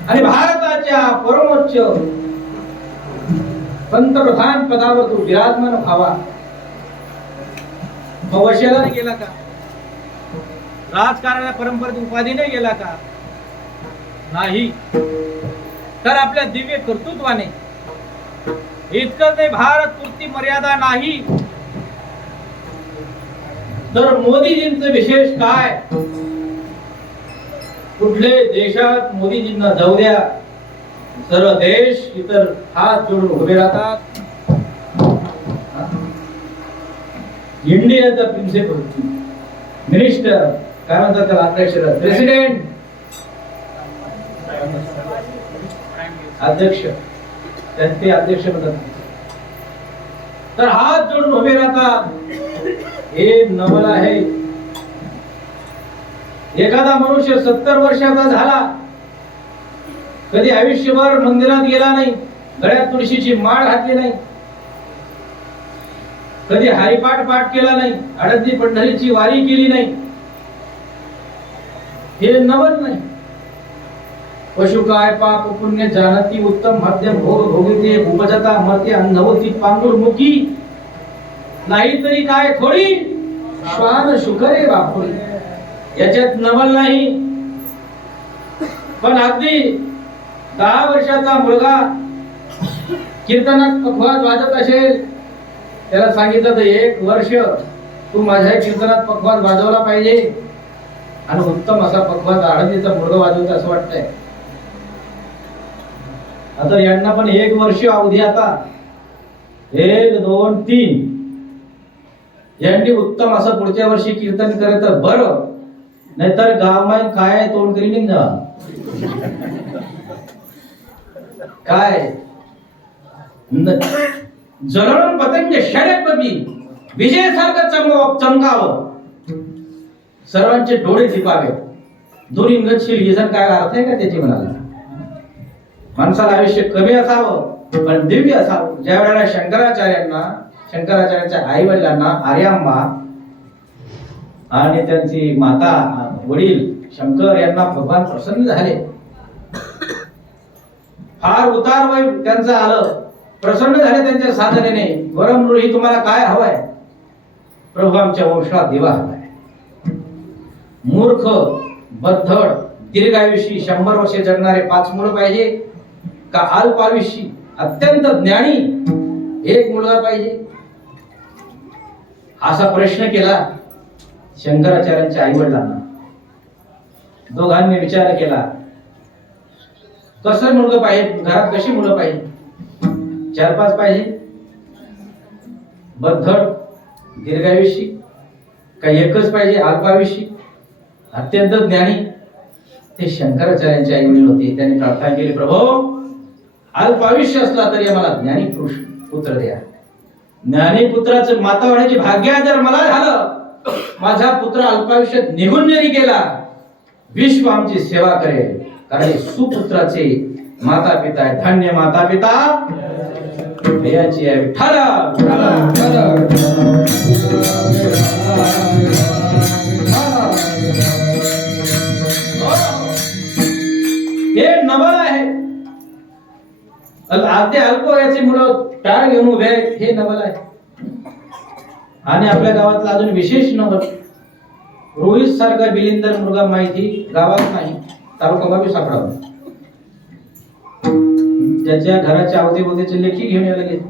आणि भारताच्या परमोच्च पंतप्रधान पदावर तो विराजमान व्हावा, भविष्याला गेला का? राजकारणाच्या परंपरेत उपाधीने गेला का? नाही. तर आपल्या दिव्य कर्तृत्वाने इतकंच नाही, भारत पुरती मर्यादा नाही, तर मोदीजींचं विशेष काय? कुठले देशात मोदीजींना जाऊ द्या, सर्व देश इतर हात जोडून उभे राहतात. इंडियाचा प्रिन्सिपल मिनिस्टर, काय म्हणतात त्याला, अध्यक्ष, प्रेसिडेंट, अध्यक्ष, त्यांचे अध्यक्ष म्हणतात. तर हात जोडून उभे राहतात, हे नवल आहे. एखादा मनुष्य 70 वर्षाचा झाला, कधी आयुष्यभर मंदिरात गेला नाही, गळ्यात तुळशीची माळ घातली नाही, कधी हरिपाठ पाठ केला नाही, आळंदी पंढरीची वारी केली नाही, हे नवल नाही. पशु काय पाप पुण्य जानती, उत्तम मध्यम भोग भोगिते, उपजता मर्त्य अन्नवती पांगुर मुखी, नाही तरी काय थोडी श्वान शुकरे बापुरी. याच्यात नवल नाही. पण अगदी 10 वर्षाचा मुलगा कीर्तनात पखवाज वाजत असेल, त्याला सांगितलं तर 1 वर्ष तू माझ्या कीर्तनात पखवाज वाजवला पाहिजे, आणि उत्तम असा पखवाज आळंदीचा मुलगा वाजवतो असं वाटतंय. आता यांना पण 1 वर्ष अवधी, आता 1 2 3, यांनी उत्तम असं पुढच्या वर्षी कीर्तन करत तर बरं, नाहीतर गावमाय काय तोंड करीन ना काय. जळण पतंग षडपी विजयासारखं चमकावं, सर्वांचे डोळे दिपावे, दोन्ही गतशील. हे काय अर्थ आहे का त्याची? म्हणाला माणसाला आयुष्य कमी असावं पण दिव्य असावं. ज्या वेळेला शंकराचार्यांच्या आई वडिलांना आर्यांबा आणि त्यांची माता वडील शंकर यांना भगवान प्रसन्न झाले, फार उतार वय त्यांचं आलं, प्रसन्न झाले त्यांच्या साधनेने. वरमृही तुम्हाला काय हवंय? प्रभू आमच्या वंशात दिवा हवाय. मूर्ख, बद्धड, दीर्घायुषी 100 वर्ष जगणारे 5 मुलं पाहिजे का अल्पायुषी अत्यंत ज्ञानी 1 मुलगा पाहिजे? असा प्रश्न केला शंकराचार्यांच्या आई वडिलांना. दोघांनी विचार केला, कसं मुलगा पाहिजे, घरात कशी मुलं पाहिजे? 4-5 पाहिजे? बद्धड, दीर्घायुषी का एकच पाहिजे, अल्पायुषी, अत्यंत ज्ञानी? हे शंकराचार्यांचे आई वडील होते. त्यांनी प्रार्थना केली, प्रभो अल्पायुष्य असला तरी आम्हाला ज्ञानी पुरुष पुत्र द्या. ज्ञानी पुत्राचं माता होण्याचे भाग्य जर मला झालं, माझा पुत्र अल्पायुष्यात निघून जरी गेला, विश्व आमची सेवा करेल. कारण हे सुपुत्राचे माता पिता आहे. धन्य माता पिता याची आहे. विठ्ठल हे नवल आहे. आते अल्प वयाची मुलं टाळ घेऊन उभे आहेत, हे नवल आहे. आणि आपल्या गावातला अजून विशेष नवल, रोहित सारखा बिलिंदर मुलगा माहिती गावात नाही, तालुका बी सापडावा. त्याच्या घराच्या अवतीभोवतीचे लेखी घेऊन यायला गेले.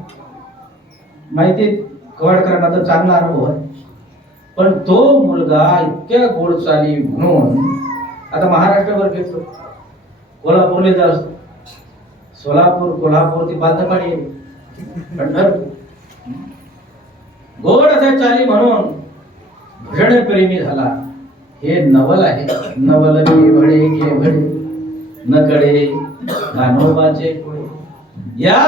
माहिती कवाडकरांना तर चांगला अनुभव आहे, पण तो मुलगा इतक्या गोड चाली म्हणून आता महाराष्ट्रावर घेतो. कोल्हापूरला जाऊ, सोलापूर, कोल्हापूर ती बालतपाडी, पंढरपूर, गोड असा चाली म्हणून भजन प्रेमी झाला. हे नवल आहे. नवल केवढे केवढे न कडे गानोबाचे पुढे. या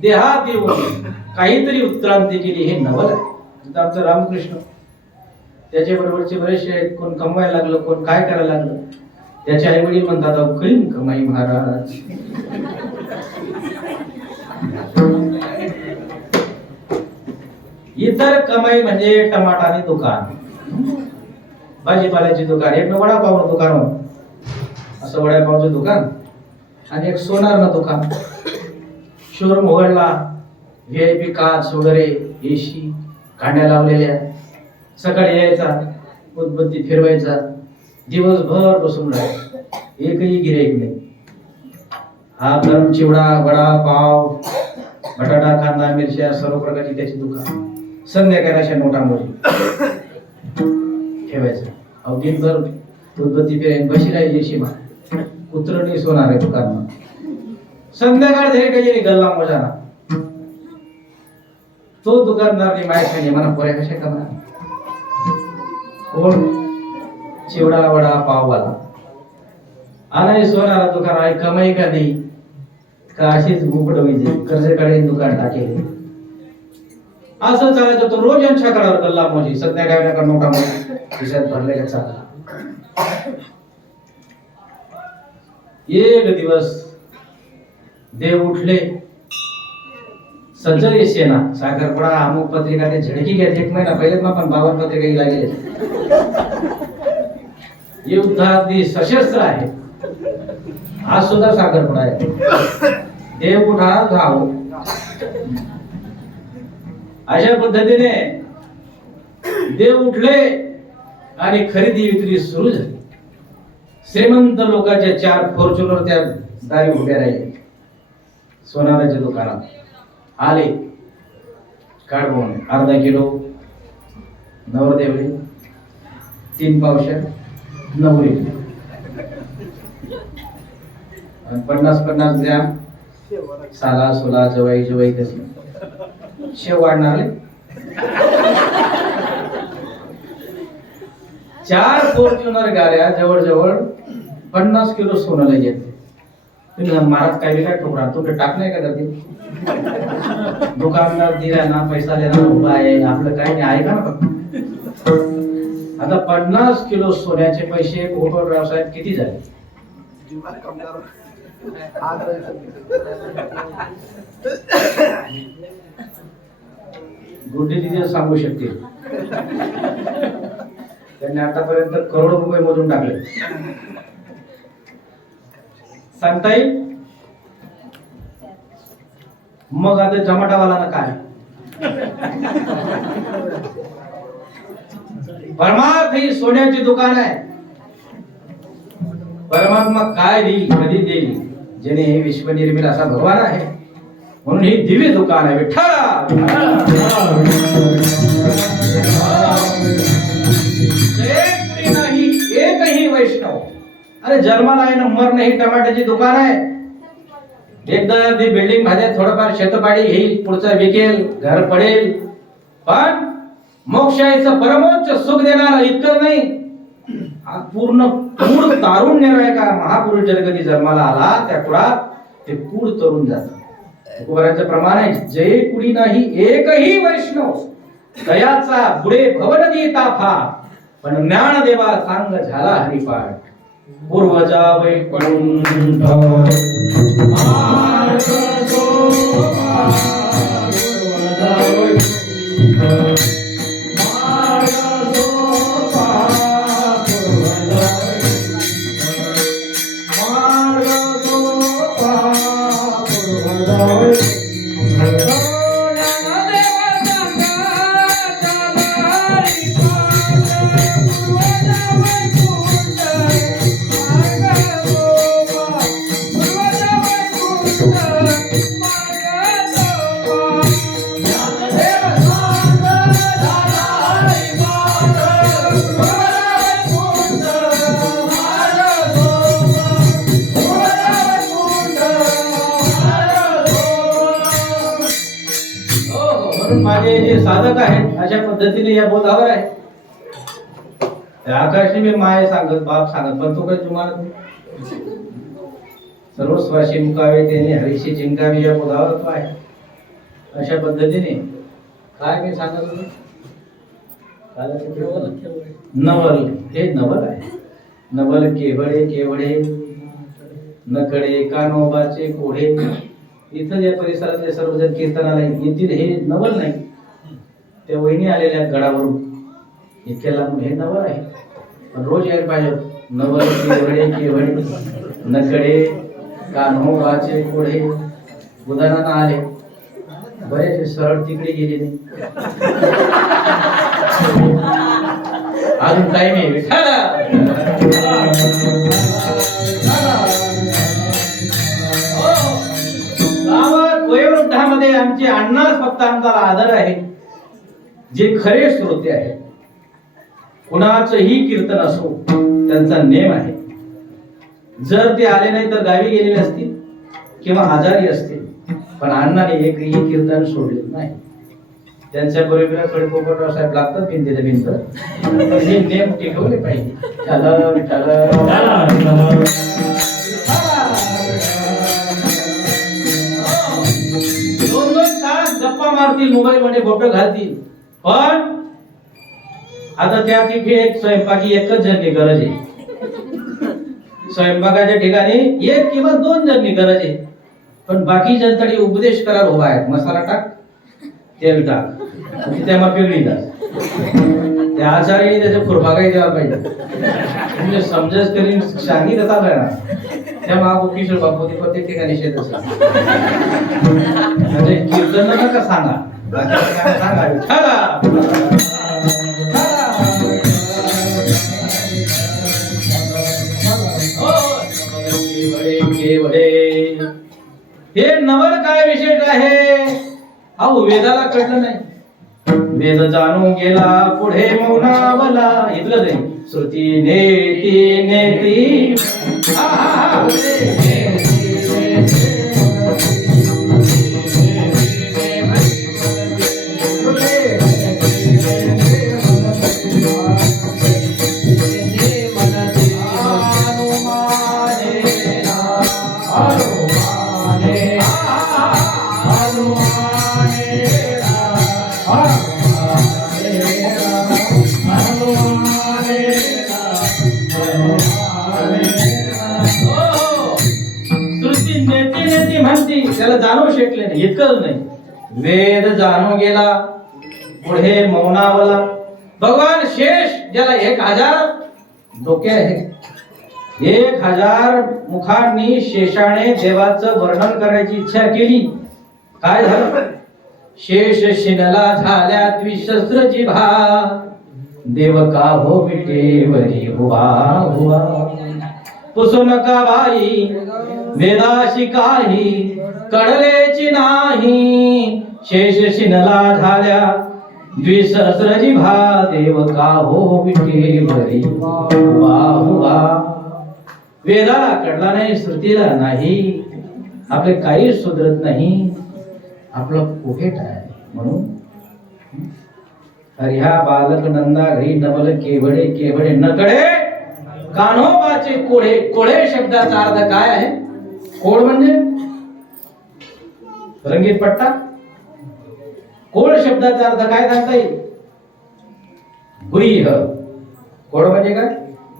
देहात येऊन काहीतरी उत्क्रांती केली, हे नवल आहे. आमचं रामकृष्ण, त्याच्या बरोबरचे बरेचसे आहेत. कोण कमवायला लागलं, कोण काय करायला लागलं. त्याचे आई वडील म्हणतात, अहो करीन कमाई महाराज. इतर कमाई म्हणजे टमाटाने दुकान, भाजीपाल्याची दुकान, एक वडापाव दुकान, असं वडापावचं दुकान, आणि एक सोनारनं दुकान. शोरूम उघडला, VIP काच वगैरे, AC कांड्या लावलेल्या. सकाळी यायचा, उदबत्ती फिरवायचा, दिवसभर बसून राहायचा, एकही गिऱ्हाईक नाही. हा गरम चिवडा, वडा पाव, बटाटा, कांदा, मिरच्या, सर्व प्रकारची त्याची दुकान. संध्याकाळी अशा नोटांमध्ये ठेवायचं. अहो दिनभर उदबत्ती फिरायला बशी राहायची अशी मा कुत्रणी सोनार आहे दुकान. संध्याकाळ झाली काही गल्ला मोजाना. तो दुकानदारने माहीत नाही मला पोऱ्या कशा करणार. कोण? चिवडा वडा पाववाला. आलाय सोनारा दुकान आहे, कमाई का नाही का अशीच बुकड व्हायची, कर्ज काढून दुकान टाकेल. असं चालायचं. तो रोज यांच्या काळावर गल्ला मोजी, संध्याकाळी नका नोटा मोजी खिशात भरलेला चालला. एक दिवस देव उठले, सज्जन सेना साखरपुडा अमुक पत्रिका ते झडकी घ्यायची. 1 महिना पहिलेच मग पण 52 पत्रिका गेले. युद्धातली सशस्त्र आहे. आज सुद्धा साखरपुडा आहे. देव उठा धाव. अशा पद्धतीने देव उठले आणि खरेदी विक्री सुरू झाली. श्रीमंत लोकांच्या 4 फॉर्च्युनर त्या दारी उभ्या राहिले. सोनाराच्या दुकानात आले. काढून अर्धा किलो नवरदेवले, 3 पावशे नवरी, 50-50 ग्रॅम साला सोला जवाई जवाई तसलं. शेव वाढणार 4 फॉर्च्युनर गाड्या जवळजवळ 50 किलो सोनं घेतले. तुम्ही महाराज काय काय ठोकरा तुमचं टाक नाही का करते. दुकानदार दिला ना, पैसा देणार उभा आहे, आपलं काही नाही आहे का. आता 50 किलो सोन्याचे पैसे फोटो व्यवसायात किती झाले. गुड्डी दिदी सांगू शकते. त्यांनी आतापर्यंत करोडो रुपये मोजून टाकले. सांगता येईल. मग आता जमाटावाला ना काय. परमार्थ ही सोन्याची दुकान आहे. परमात्मा काय देईल, कधी देईल, जेणे हे विश्व निर्मित असा भगवान आहे. म्हणून ही दिव्य दुकान आहे. विठ्ठल नाही एकही वैष्णव. अरे जन्माला आहे ना मर नाही. टमाट्याची दुकान आहे. एकदा ती बिल्डिंग मध्ये थोडंफार शेतपाडी घेईल, पुढचा विकेल, घर पडेल, पण मोक्षाचं परमोच्च सुख देणार इतकं नाही. पूर्ण कूड तारुण्य आहे का महापुरुष जर कधी जन्माला आला त्या कुळात ते कूड तरुण जात. तुकोबराचं प्रमाण आहे, जय कुडी नाही एकही वैष्णव दयाचा पुढे भवनदी ताफा, पण ज्ञानदेवा सांग झाला हरिपाठ. पूर्वजा वैकुंठ मार्ग सोपा, पूर्वजा वैकुंठ मार्ग सोपा, पूर्वजा वैकुंठ मार्ग सोपा, पूर्वजा वैकुंठ. माझे जे साधक आहेत अशा पद्धतीने या बोधावर आहे. आकाशी मी माय सांगत बाप सांगत पण तो काही तुम्हाला सर्व स्वाशी मुकावे त्याने हरीशी जिंकावी या बोधावर तो आहे. अशा पद्धतीने काय मी सांगत होतो, नवल हे नवल आहे. नवल केवळे केवळे नकडे कानोबाचे कोढे. इथं या परिसरातले सर्वजण कीर्तनाला येतील हे नवल नाही, त्या वहिनी आलेल्या गडावरून इतक्याला हे नवल आहे. पण रोज यायला पाहिजे. नवल केवळे केवळे नकडे कान्होबाचे कोढे. उदाहरणार्थ आले बरेच सरळ तिकडे गेले नाही. अजून टाइम आहे. वयोवृद्धामध्ये आमचे अण्णा फक्त आमचा आदर आहे, जे खरे श्रोते आहेत. कुणाचंही कीर्तन असो त्यांचा नेम आहे. जर ते आले नाही तर गावी गेलेले असतील किंवा आजारी असतील, पण अण्णाने एकही कीर्तन सोडले नाही. त्यांच्या बरोबर थोडे पोपटराव साहेब लागतात भिंतीला भिंत. हे नेम टिकवले पाहिजे. दोन तास गप्पा मारतील, मोबाईल मध्ये फोटो घालतील, पण आता त्या तिथे एक स्वयंपाकी एकच जणनी गरज आहे. स्वयंपाकाच्या ठिकाणी एक किंवा दोन जणनी गरज आहे, पण बाकी जनतडी उपदेश करायला उभा आहेत. मसाला टाक, तेल टाक, त्या मग पिवळी त्या आचार्याने त्याच्या खुरपाकाही द्यायला पाहिजे. म्हणजे समजच करीन सांगितलं ना त्या मागो किशोर बापू ते प्रत्येक ठिकाणी शेत असतात. म्हणजे कीर्तन नका सांगा, सांगा हे नवल काय विशेष आहे. अहो वेदाला कळलं नाही. वेद जाणून गेला पुढे मौनावला. इथलं नाही श्रुती नेती नेती त्याला जाणू शकले नाही. इतकंच नाही, वेद जाणू गेला पुढे मौनावला. भगवान शेष ज्याला 1000 डोके आहेत, 1000 मुखांनी शेषाने देवाचं वर्णन करायची इच्छा केली. काय झालं? शेष शिनला झाल्या द्विशस्त्र जिभा, देव का हो विटेवरी हुवा हुवा. पुसू नका बाई वेदाशी काही, कळलेची नाही. शेष शिनला झाल्या द्विसहस्र जिभा, देव का हो विटेवरी हुवा हुवा. वेदाला कळला नाही, श्रुतीला नाही, आपले काही सुधरत नाही. आपलं पोहेट आहे. म्हणून हरिहा बालक नंदा घरी नवल केवडे केवडे नकडे कान्होबाचे कोढे. कोढे शब्दाचा अर्थ काय आहे? कोढ म्हणजे रंगीत पट्टा. कोढ शब्दाचा अर्थ काय सांगता येईल? गुह्य. कोढ म्हणजे काय?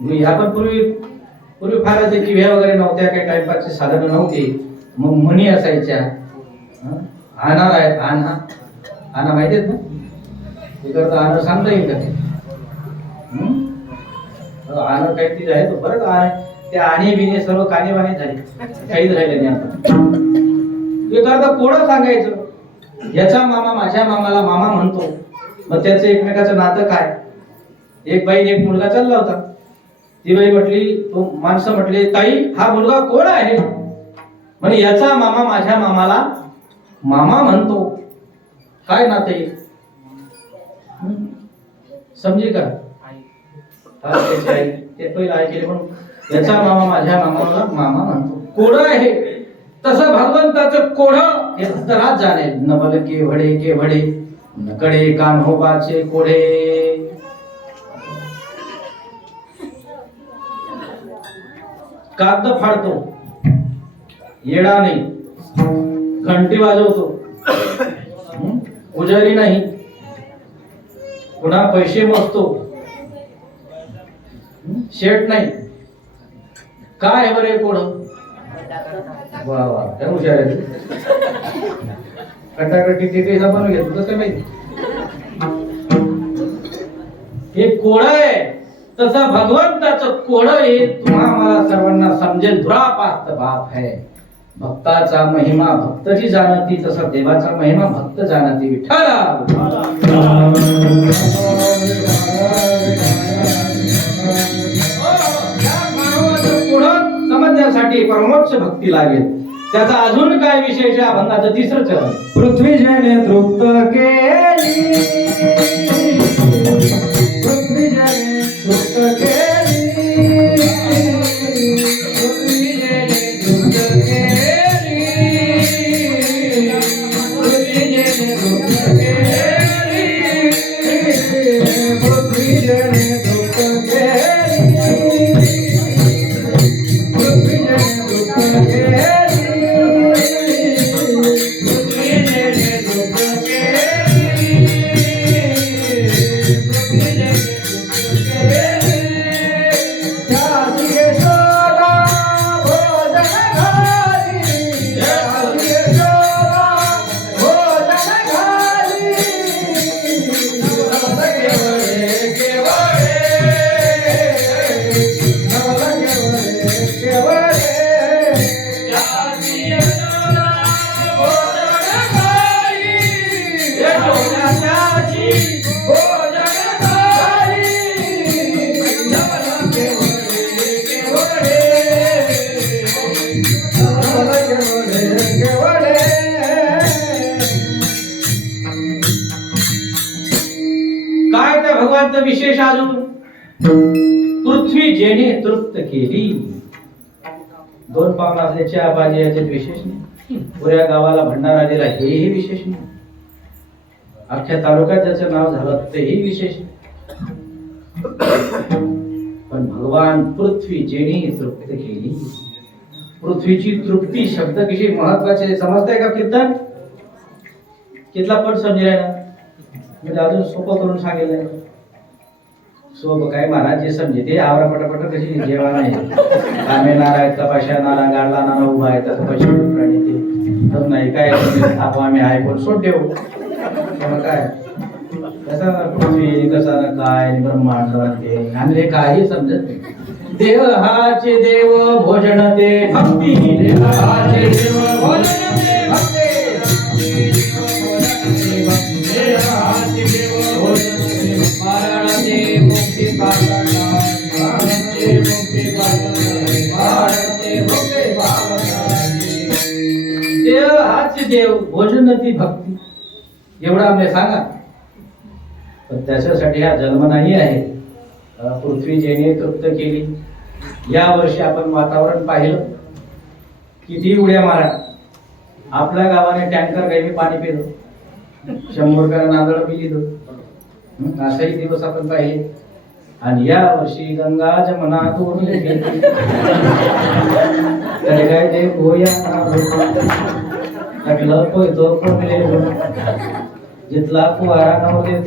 गुह्य. आपण पूर्वी फार टीव्ही वगैरे नव्हत्या, काही टाइमपासची साधनं नव्हती, मग म्हणी असायच्या. आणार आहेत. आना माहिती आहेत ना? तिकडचं आनं सांगता येईल का? आनं काहीतरी आहे तो बरंच आहे. ते आणे बिणे सर्व काने बाणे झाले, काहीच राहिले नाही आता. एखादा कोडं सांगायचं, याचा मामा माझ्या मामाला मामा म्हणतो, मग त्याचं एकमेकाचं नातं काय? एक बाई एक मुलगा चालला होता. ती बाई म्हटली, तो माणसं म्हटले, ताई हा मुलगा कोण आहे? म्हणजे याचा मामा माझ्या मामाला मामा म्हणतो. काय नातं आहे? समजे का? त्याची आई ते पहिलं ऐकले म्हणून याचा मामा माझ्या मामाला मामा म्हणतो. कोड आहे तसं भगवंताचं कोढ हे तरात जाणे. नवल केवढे केवढे नकडे कान्होबाचे कोढे. कागद फाडतो, येडा नाही. घंटी वाजवतो, पुजारी नाही. पुन्हा पैसे मोजतो, शेट नाही. काय बरे कोण? वा वा, काय हुशार आहे. कटाकटी ते काही जमानं घेतो कसं माहिती? हे कोड आहे तसं भगवंताचं कोड हे तुम्हा मला सर्वांना समजेल. दुरापास्त बाप है. भक्ताचा महिमा भक्तची जाणती, तसा देवाचा महिमा भक्त जाणती. विठ्ठला समजण्यासाठी परमोच्च भक्ती लागेल. त्याचा अजून काय विशेष? अभंगाचं तिसरं चरण. पृथ्वी जने तृप्त केली, पृथ्वी जने तृप्त केली, पृथ्वी जने तृप्त केली, पृथ्वी जने तृप्त केली, पृथ्वी जने तृप्त केली, पृथ्वी जने तृप्त केली. काय त्या भगवानचं विशेष अजून? पृथ्वी जेणे तृप्त केली. दोन पावलं असले चहा पाणी याच्यात विशेष नाही. पुऱ्या गावाला भंडारा दिला हेही विशेष नाही. अख्ख्या तालुक्यात ज्याचं नाव झालं तेही विशेष नाही. पण भगवान पृथ्वी जेणे तृप्त केली. पृथ्वीची तृप्ती शब्द किती महत्वाचे समजताय का? कीर्तन कितला पट समजेल ना? म्हणजे अजून सोपं करून सांगेल. सोपं काय महाराज जे समजे ते आवरा पटापट कशी जेवा नाही. कामे नारा आहेत, कपाशा नारा, गाडला नारा उभा आहे, तसं पैसे प्राणी ते नाही काय आपण आम्ही आहे पण सोड देऊ. काय कसा पृथ्वी कसा काय ब्रह्मांड ते आम्ही काही समजत नाही. देव हाचे देव भोजन ते भक्ती. देव हाचे देव भोजन ते भक्ती. देव हाच देव भोजन ती भक्ती. एवढा आम्ही सांगा. पण त्याच्यासाठी हा जन्म नाही आहे. पृथ्वी जेणे तृप्त केली. या वर्षी आपण वातावरण पाहिलं, किती उड्या मारा. आपल्या गावाने टँकर काही पाणी पिलं, 100 रुपयाला नांदळ पिली. असाही दिवस आपण पाहिले. आणि या वर्षी गंगा जमनातून गेली तरी काय ते पोया टाकलं पोयतो पण जिथला कुवारा नवरदेव